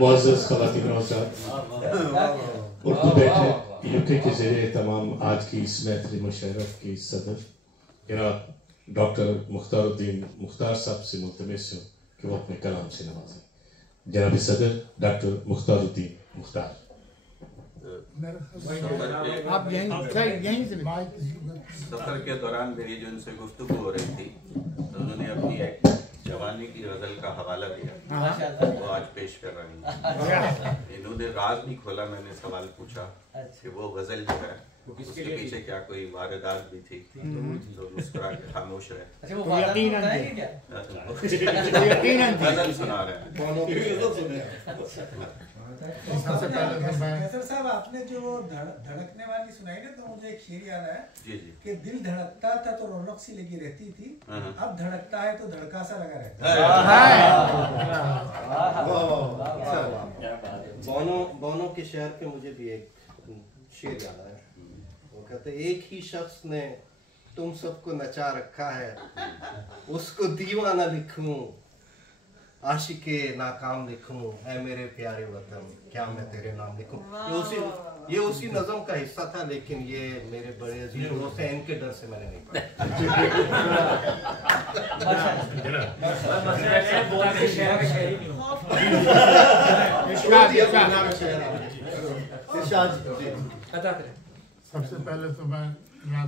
मुअज़्ज़ज़ ख़वातीन और हज़रात, उर्दू बैठक यूके के ज़रिए तमाम आज की इस महफ़िल मुशर्रफ की सदर जनाब डॉक्टर मुख्तारुद्दीन मुख्तार साहब से मुल्तमस हूँ कि वो अपने कलाम से नवाजें। जनाब सदर डॉक्टर मुख्तारुद्दीन मुख्तार। आप यहीं से सफर के दौरान मेरी जो उनसे गुफ्तगू हो रही थी तो उन्होंने अपनी एक जवानी की गजल का हवाला दिया, वो आज पेश कर रही हैं। इन्होंने राज नहीं खोला। मैंने सवाल पूछा कि वो गजल जो है उसके पीछे क्या कोई वारदात भी थी, तो मुस्कुरा के खामोश रहे। गजल सुना रहे हैं। कैसर साहब, आपने जो धड़कने वाली सुनाई ना, तो मुझे एक शेर याद आया कि दिल धड़कता था तो रौनक सी लगी रहती थी, अब धड़कता है तो धड़का सा लगा रहता है। बोनो के शहर के मुझे भी एक शेर याद आया। वो कहते, एक ही शख्स ने तुम सबको नचा रखा है, उसको दीवाना लिखूं, आशिके नाकाम लिखूं, ऐ मेरे प्यारे वतन क्या मैं तेरे नाम लिखूं। ये उसी नज़म का हिस्सा था, लेकिन ये मेरे बड़े अजीज दोस्त हैं, इनके डर से मैंने नहीं पढ़ा। सबसे पहले तो मैं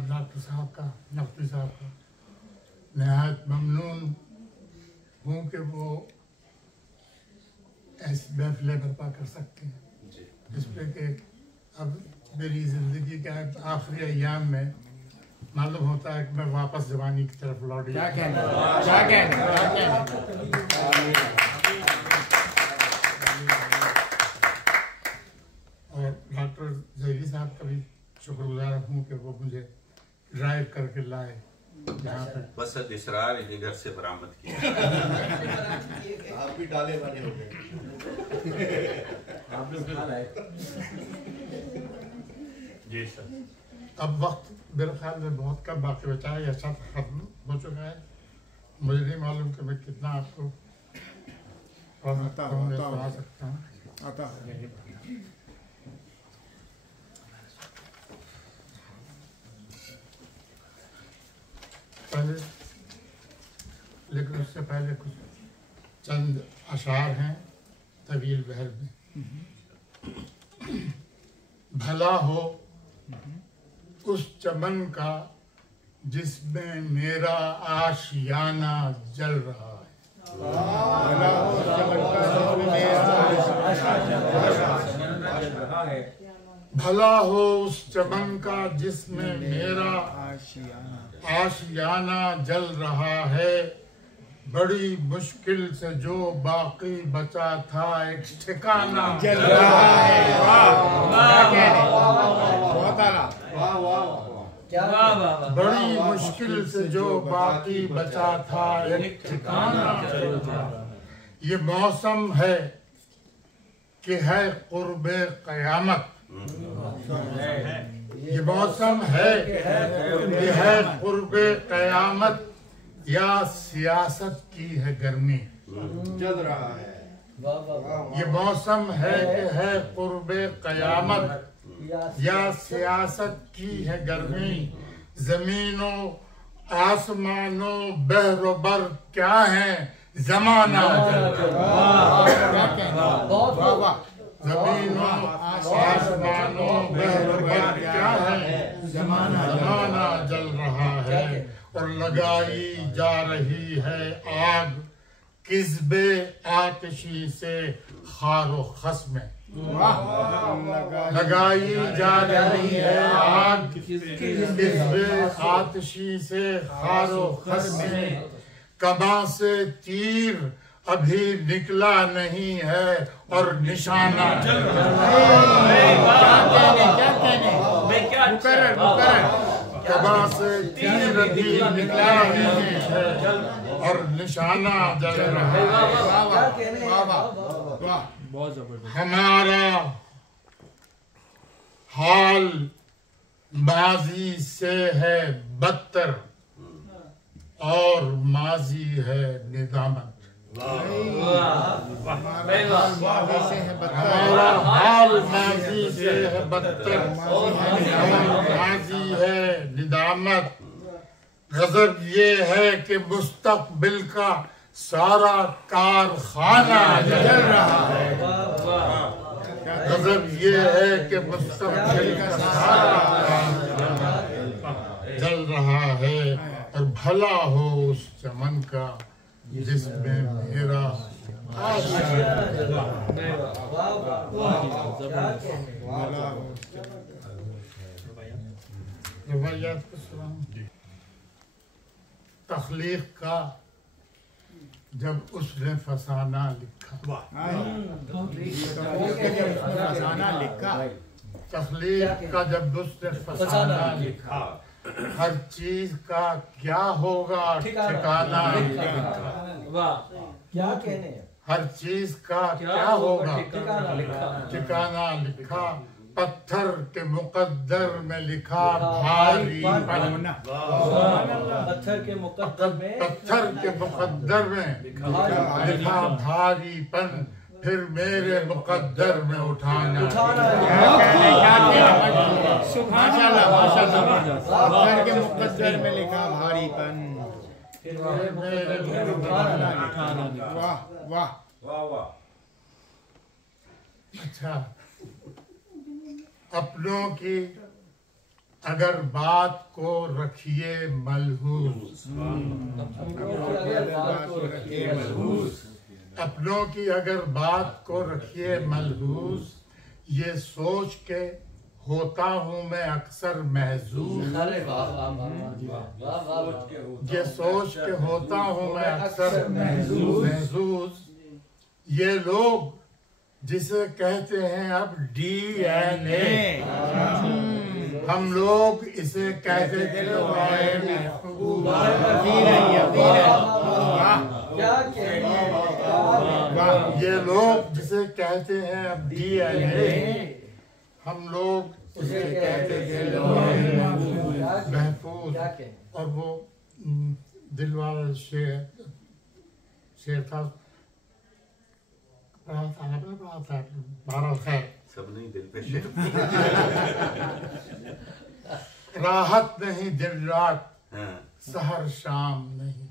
डॉक्टर साहब का, नकवी साहब का नहायत ममनून हूँ कि वो ऐसी महफिलें बर्पा कर सकते हैं जिसपे कि अब मेरी ज़िंदगी के आखिरी अय्याम में मालूम होता है कि मैं वापस जवानी की तरफ लौट गया। और डॉक्टर जैदी साहब का भी शुक्रगुजार हूँ कि वो मुझे ड्राइव करके लाए यहाँ पे। बस इसरार इन्हीं घर से बरामद किया। आप भी डाले वाले हो गए। जी सर। अब वक्त मेरे ख्याल में बहुत कम बाकी बचा है, अच्छा खत्म हो चुका है। मुझे नहीं मालूम कि मैं कितना आपको सुना सकता हूँ। पहले, लेकिन उससे पहले कुछ चंद अशार हैं तवील बहर में। भला हो उस चमन का जिसमें मेरा आशियाना जल रहा है। भला हो उस चमन का जिसमें भला हो उस चमन का जिसमें मेरा आशियाना जल रहा है। बड़ी मुश्किल से जो बाकी बचा था एक ठिकाना जल रहा है। बड़ी मुश्किल से जो बाकी बचा था एक ठिकाना जल रहा है। ये मौसम है कि है कुर्बे क़यामत। ये मौसम है कि है कुर्बे क़यामत या सियासत की है गर्मी जल रहा है। ये मौसम है कि है कुर्बे क़यामत या सियासत की है गर्मी। जमीनों आसमानों बहरो बर क्या है जमाना जमीनों आसमानों बहरो बर क्या है जमाना जल रहा है। और लगाई जा रही है आग किस्बे आतिशी से खारो खस में। लगाई जा रही है आग किस्बे आतिशी से खारो खस में। कमा से तीर अभी निकला नहीं है और निशाना जल रहा है। कबा से तीर भी निकला नहीं है और निशाना जल रहा है। हमारा हाल माजी से है बदतर और माजी है निदामत। हमारा हाल माजी से है बदतर, माजी है निदामत। गजब ये है कि मुस्तकबिल का सारा कारखाना जल रहा है। गजब ये है कि मुस्तकबिल का सारा कारखाना जल रहा है। और भला हो उस चमन का जिसमें मेरा तख्लीक का जब उसने फसाना लिखा, तख्लीक का जब उसने फसाना लिखा, हर चीज का क्या होगा ठिकाना लिखा। क्या कहने, हर चीज का क्या होगा ठिकाना लिखा। पत्थर के मुकद्दर में लिखा भारी पन, पत्थर के मुकद्दर में, पत्थर के मुकद्दर में लिखा भारी पन, फिर मेरे मुकद्दर में उठाना। माशाल्लाह माशाल्लाह, पत्थर के मुकद्दर में लिखा भारीपन, फिर मेरे में उठाना। वाह वाह वाह वाह। अच्छा, अपनों की अगर बात को रखिए मलहूस, अपनों की अगर बात को रखिए मलहूस, ये सोच के होता हूँ मैं अक्सर महजूज। ये सोच के होता हूँ मैं अक्सर महजूज। ये लोग जिसे कहते हैं अब DNA, हम लोग इसे कहते थे ये लोग जिसे कहते हैं अब DNA, हम लोग उसे कहते थे महफूज। और वो दिल वाला शेर था, सब नहीं दिल पे शेर। राहत नहीं दिन रात, सहर शाम नहीं,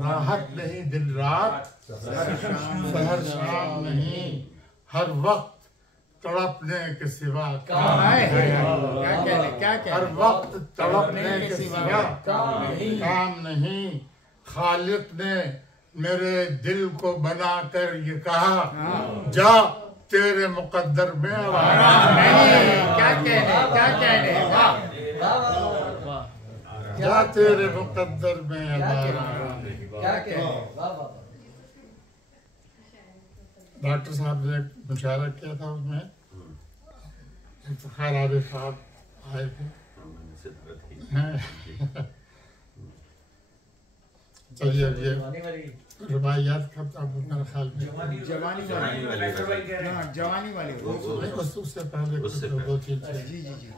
राहत नहीं दिन रात, सहर शाम नहीं, हर वक्त तड़पने के सिवा काम हर वक्त तड़पने के सिवा काम नहीं। खालिक ने मेरे दिल को बनाकर ये कहा, जा तेरे मुकद्दर में आराम नहीं। क्या कहने जा तेरे मुकद्दर में आराम। डॉक्टर साहब ने मुशायरा किया था, उसमें इफ्तिखार आरिफ साहब आए थे। चलिए अब ये रुबाइयात का मेरे ख्याल में जवानी वाले उससे पहले दो तीन जी जी जी।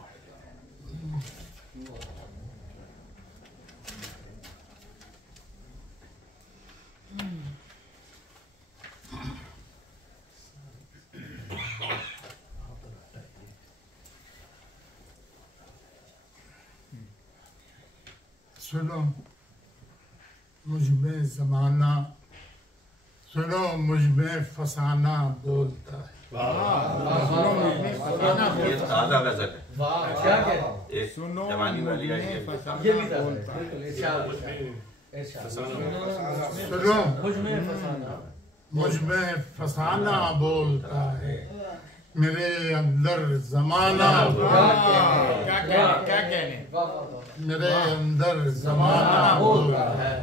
सुनो मुझ में जमाना, सुनो मुझ में फसाना बोलता है। ये ताज़ा गज़ल है। क्या कहते, एक जवानी वाली आई है। ये भी था। सुनो मुझ में फसाना बोलता है, मेरे अंदर जमाना, क्या कहने मेरे अंदर जमाना बोलता है।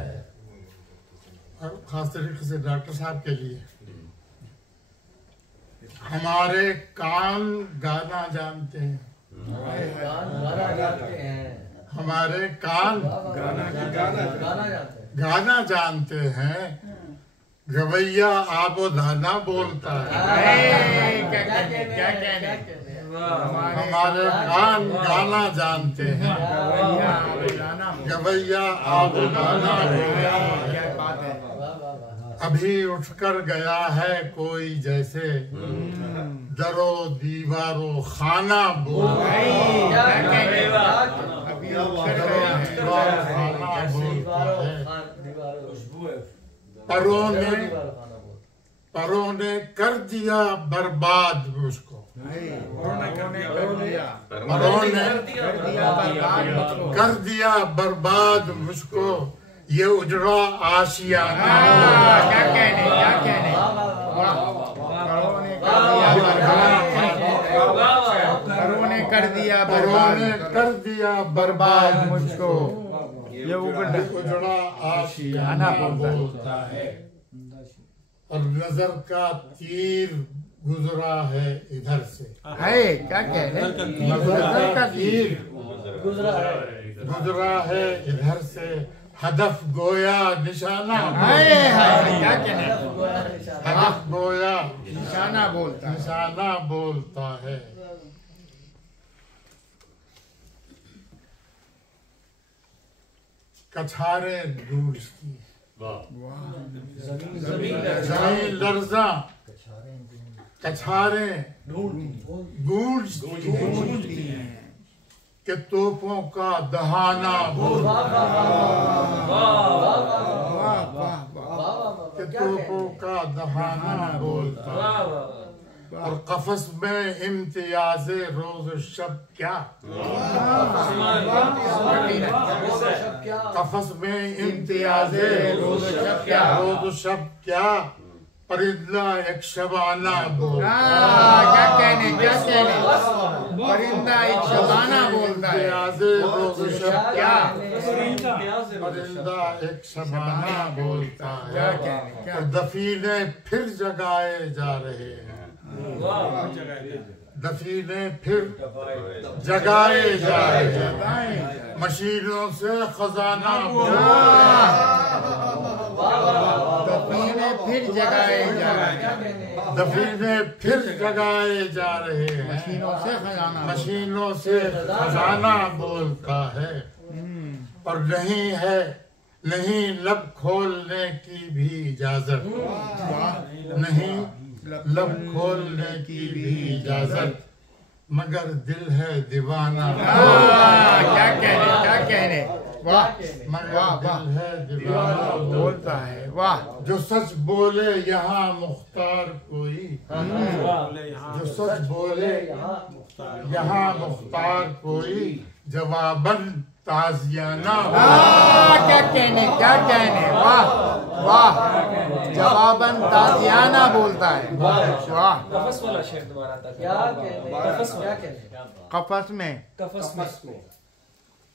और खास तरीके से डॉक्टर साहब के लिए, हमारे कान गाना जानते हैं, हमारे कान गाना जानते हैं, गवैया आबो दाना बोलता है। क्या कहने हमारे कान गाना जानते हैं, गवैया आबो दाना बोलता है। क्या बात है। अभी उठकर गया है कोई जैसे दरो दीवारो खाना बोल परों ने कर दिया बर्बाद मुझको, परों ने कर दिया बर्बाद मुझको, ये उजड़ा आशियाना। क्या कहने परों ने कर दिया बर्बाद मुझको, ये उजड़ा आशियाना बोलता है। और नजर का तीर गुजरा है इधर से। है क्या कह रहे? नजर का तीर गुजरा है इधर से, हदफ गोया निशाना। क्या कहने? हदफ गोया निशाना बोलता है। कछारे गूंजती, जमीन लर्जा, कछारे गूंजती हैं कि तोपों का दहाना बोलता है, तोपों का दहाना बोलता है। और कफस में इम्तियाज़े रोज शब क्या, कफस में इम्तियाज़े रोज शब क्या, परिंदा एक शबाना बोलता है। क्या कहने? परिंदा एक शबाना बोलता है। रोज शब क्या, परिंदा एक शबाना बोलता है। और दफीने फिर जगाए जा रहे हैं, दफीने फिर जगाए जा रहे हैं, मशीनों से खजाना दफीने फिर जगाए जा रहे हैं, दफीने फिर जगाए जा रहे हैं, मशीनों से खजाना बोलता है। और नहीं लब खोलने की भी इजाजत, नहीं लब खोलने की भी इजाजत, मगर दिल है दीवाना। क्या कहने? वाह मगर दिल है दीवाना बोलता है। वाह जो सच बोले यहाँ मुख्तार कोई, जो सच बोले यहाँ मुख्तार कोई, जवाबन ताजियाना। क्या कहने? वाह जवाबन ताजियाना बोलता है। वाह कफस वाला शेर दोबारा था। क्या कहने?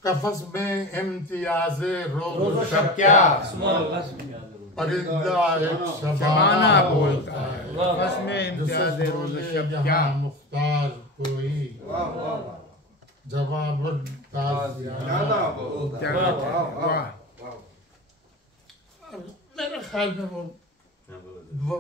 कफस में इम्तियाज़े रोज शब क्या, परिंदा एक शबाना बोलता है। कफस में इम्तियाज़े रोज शब क्या, मुख्तार कोई, जवाबन ताजियाना। वाह मेरे ख्याल में वो